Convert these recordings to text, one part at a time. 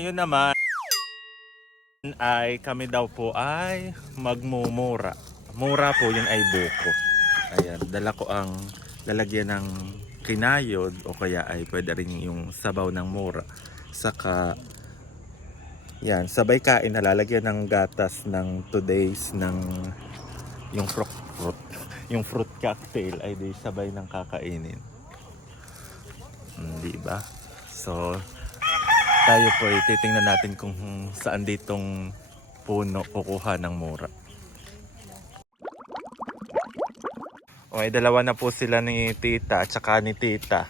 Ngayon naman ay kami daw po ay magmumura. Mura po yun ay buko. Ayan, dala ko ang lalagyan ng kinayod o kaya ay pwede rin yung sabaw ng mura. Saka yan, sabay kain na lalagyan ng gatas ng today's ng yung fruit. Yung fruit cocktail ay di sabay ng kakainin. Di ba? So, tayo po ay titingnan natin kung saan ditong puno kukuha ng mura. Okay, dalawa na po sila ni tita at saka ni tita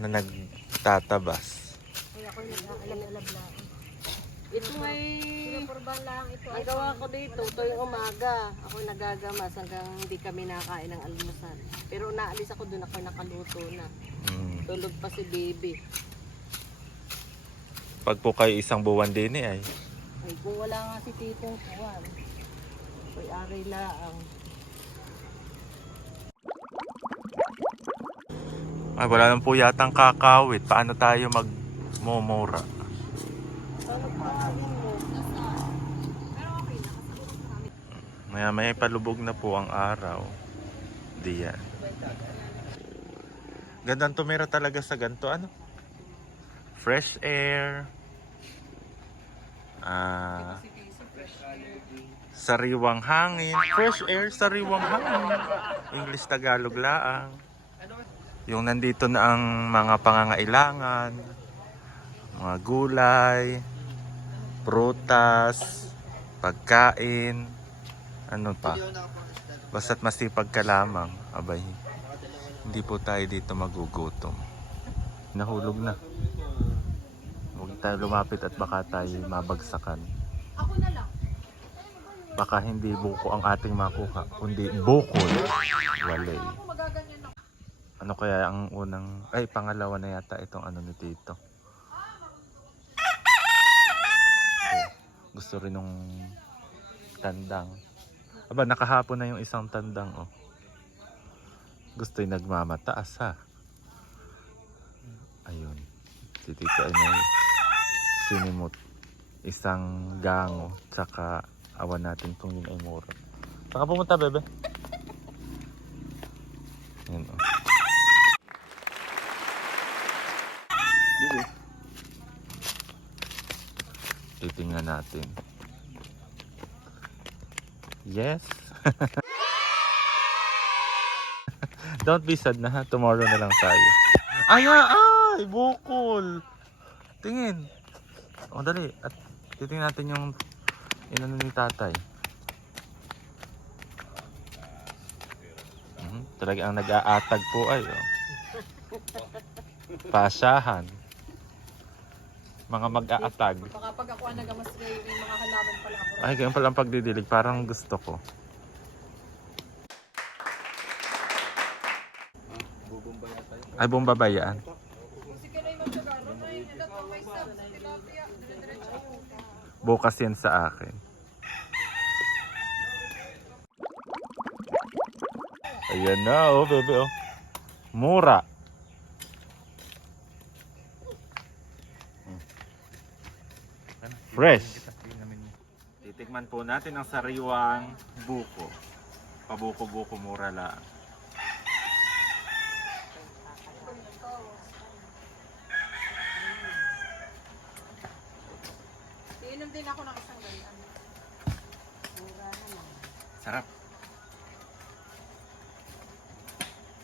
na nagtatabas. Ay, ako nag-aalab-alab lang. Ito ay sinapurban lang ito. Ang gawa ko dito, tuwing umaga, ako nagagamas hanggang hindi kami nakain ng almusal. Pero naalis ako doon, ako nakaluto na. Tulog pa si baby. Pag po kayo isang buwan din ay. Ay, kung wala nga si titong kuwan, ay aray laang. Ay, wala lang po yatang kakawit. Paano tayo magmumura? Paano pakain mo? Maya-maya palubog na po ang araw. Diyan. Gandang tumira talaga sa ganito. Ano? Fresh air. Sariwang hangin. Fresh air, sariwang hangin. English Tagalog laang. Yung nandito na ang mga pangangailangan. Mga gulay. Prutas. Pagkain. Ano pa? Basta't masipag ka lamang. Abay. Hindi po tayo dito magugutom. Nahulog na. Huwag tayo lumapit at baka tayo mabagsakan. Baka hindi buko ang ating makuha, kundi bukol. Walay. Ano kaya ang unang... Ay, pangalawa na yata itong ano ni Tito. Okay. Gusto rin nung tandang. Aba, nakahapon na yung isang tandang, oh. Gusto yung nagmamataas, ha? Ayun. Si Tito ay may sinimot. Isang gango. Tsaka awan natin kung yun ay mura. Saan ka pumunta, bebe? Ayun, oh. Titingnan natin. Yes. Don't be sad na ha. Tomorrow na lang tayo. Ay, bukol. Tingin. O, dali. At titingnan natin yung inano ni tatay. Talaga ang nag-aatag po ay. Oh. Pasahan. Mga mag-aatag. Baka pag ako nagamas ngayon, may mga halaman pala ako. Ay, ganyan pala ang pagdidilig. Parang gusto ko. Ay, bumbabayaan. Bukas yan sa akin. Ayan na, oh, bebe, oh. Mura. Fresh. Titikman po natin ang sariwang buko. Pabuko-buko, mura lang. Iinom din ako ng isang ganyan. Mura naman. Sarap.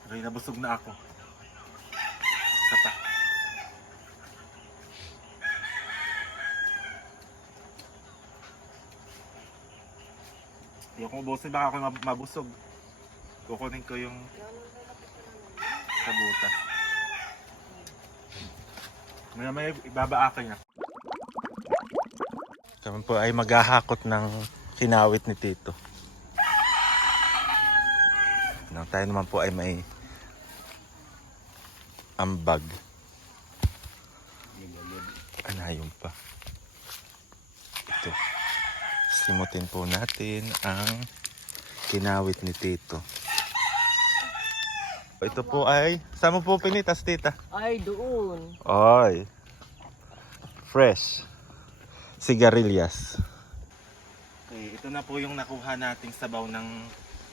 Pero nabusog na ako. Sapa. Hindi ako mabusin, baka ako mabusog. Kukunin ko yung sa butas. May ibabaakin na. Kami po ay maghahakot ng kinawit ni Tito. Tayo naman po ay may ambag. Anayong pa. Ito. Simutin po natin ang kinawit ni Tito. Ito po ay, saan mo po pinitas, tita? Ay, doon. Ay, fresh sigarilyas. Okay, ito na po yung nakuha nating sabaw ng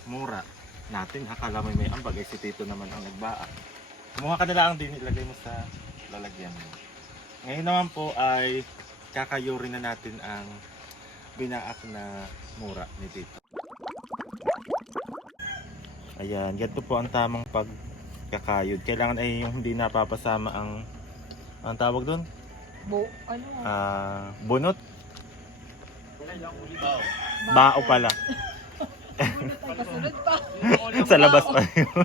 mura natin. Akala mo may ambag, si Tito naman ang nagbaak. Kumuha ka na lang din, ilagay mo sa lalagyan. Ngayon naman po ay kakayuri na natin ang binaak na mura ni Tito. Ayan, ganito po ang tamang pagkakayod. Kailangan ay yung hindi napapasama ang tawag doon? Bunot? Bao pala. Kasunod pa. Sa labas pa yun.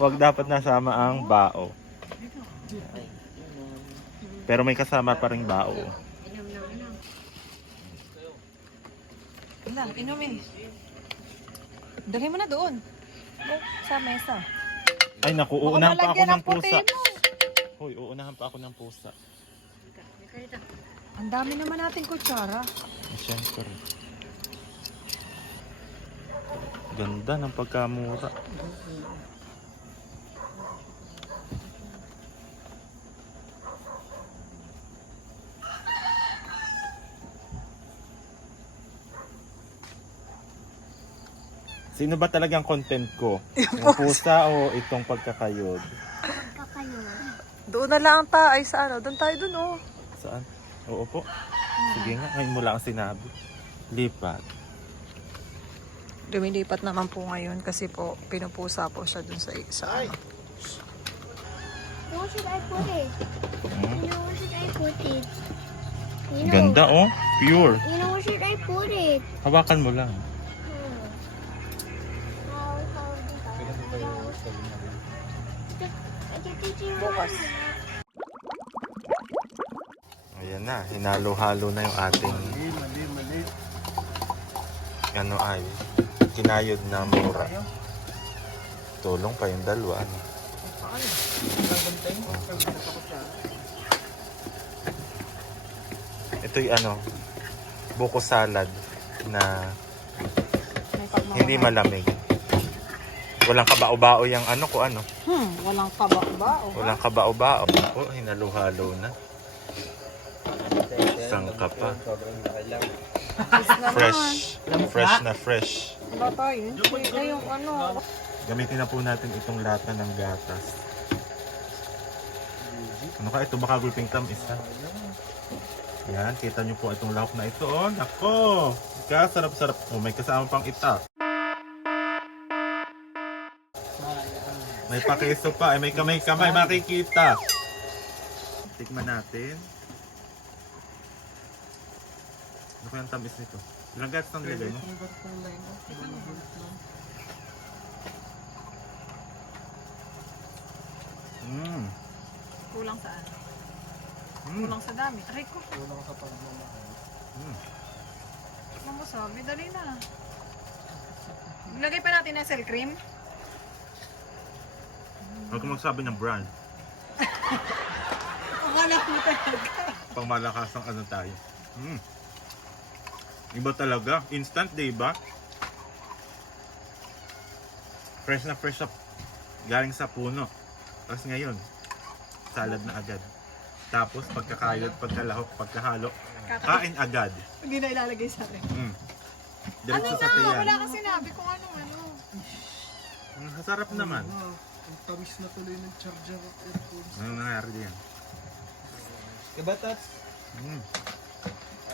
Huwag dapat nasama ang bao. Pero may kasama pa ring bao. Inumin. Dali mo na doon. Sa mesa. Ay naku, uunahan pa ako ng pusa. puti mo. Hoy, uunahan pa ako ng pusa. Ang dami naman nating kutsara. Siyempre. Ganda ng pagkamura. Sino ba talagang content ko? Yung pusa o itong pagkakayod? Doon na lang tayo ay sa ano. Doon tayo doon oh. Saan? Oo po. Sige nga, ngayon mo lang sinabi. Lipat. Lumilipat naman po ngayon kasi po pinupusa po siya doon sa ano. Where should I put it? You know where should I put it? You know, Ganda oh, pure. You know where should I put it? Hawakan mo lang. Bukas. Ayan na, hinalo-halo na yung ating ano ay kinayod na mura. Tulong pa yung dalawa. Ano? Ito yung ano, buko salad na hindi malamig. Walang kabao-bao yung ano ko ano. Walang kabao. Walang kabao-bao. Oh, hinalo-halo na. Sangka pa. Fresh. Fresh na fresh. Wala tayo. Hindi yung ano. Gamitin na po natin itong lata ng gatas. Ano ka? Ito baka gulping tamis ha? Yan, kita nyo po itong lahok na ito. Oh, nako! Sarap-sarap. Oh, may kasama pang itak. May pakeso pa. Ay, may kamay-kamay. Makikita. Tikman natin. Ano kaya ang tamis nito? Ilang gatas ang nilagay mo? Kulang saan? Kulang sa dami. Aray ko. Ano mo sabi? Dali na. Lagay pa natin ng cell cream. Huwag kang magsabi ng brand. Akala ko talaga. Pang malakas ang ano tayo. Iba talaga. Instant, diba? Fresh na fresh up. Galing sa puno. Tapos ngayon, salad na agad. Tapos pagkakayod, pagkalahok, pagkahalo, kain agad. Hindi na ilalagay sa akin. Diretso sa tiyan. Wala kasi sinabi kung ano. Sarap naman. Ang tawis na tuloy ng charger at earphones. Ano nangyari diyan? Diba, Tats?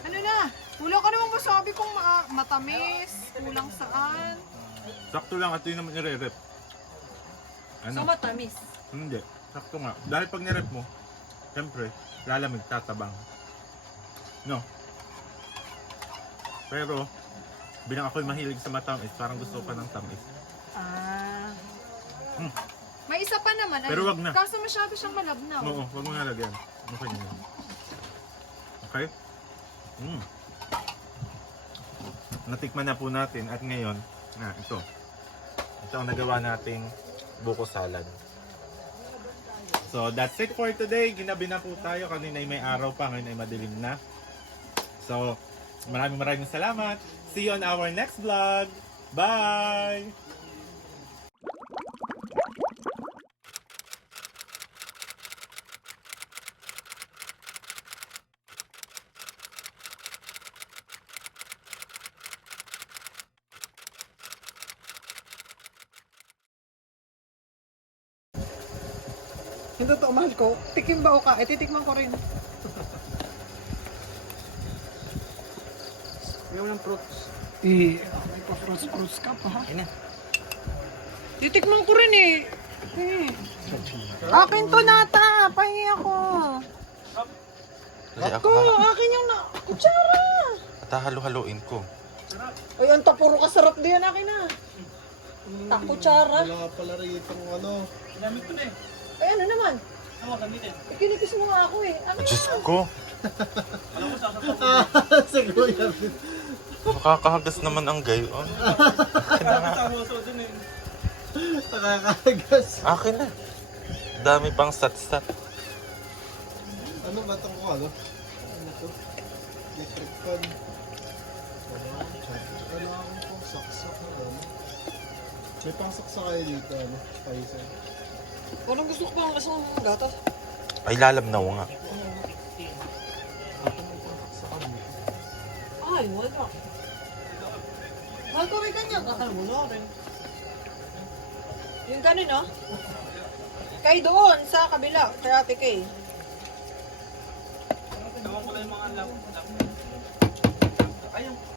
Ano na? Kulang ka naman ba sabi kung matamis? Kulang saan? Sakto lang at yun naman nire-rep. So Ano? matamis. Hindi. Sakto nga. Dahil pag nirep mo, siyempre, lalamig, tatabang. No? Pero, bilang ako'y mahilig sa matamis, parang gusto ko pa ng tamis. May isa pa naman. Pero wag na. Kaso masyado siyang malabnaw. Oo, wag mo nga lagyan. Okay na yun. Okay? Natikman na po natin at ngayon, ito. Ito ang nagawa nating buko salad. So, that's it for today. Ginabi na po tayo. Kanina ay may araw pa, ngayon ay madilim na. So, maraming salamat. See you on our next vlog. Bye! Hindi to, mahal ko. Tikim ba o ka? Titikman ko rin. Ayaw ng fruits. May pa-fruits ka pa ha? Ayun na. Titikman ko rin eh. Akin to nata. Pahingi ako. Dali Ako, akin yung na. Kutsara. Halo-haloin ko. Ay, ang puro kasarap din akin na. Kutsara. Wala ka pala rin itong ano. Gamit ko na eh. Ay, ano naman? Ano gamitin? Kinikis mo nga ako eh. Akin Diyos na. ko. Siguro yan. Nakakahagas naman ang gayon. Nakakagas. Akin na. Dami pang sat-sat. Ano ba itong ano? Ano to? Electric fan. Ano akong pang saksak na ano? May pang saksak kayo dito ano? Paisa. Anong gusto ko bang kasama ng gatas? Ay, lalamnaw nga. Ay, wala. Mahal ko rin kanya. Kakal mo na rin. Yung ganun, no? Kay doon, sa kabila. Kay Ate Kay. Tawag ko lang yung mga lap. Ayun.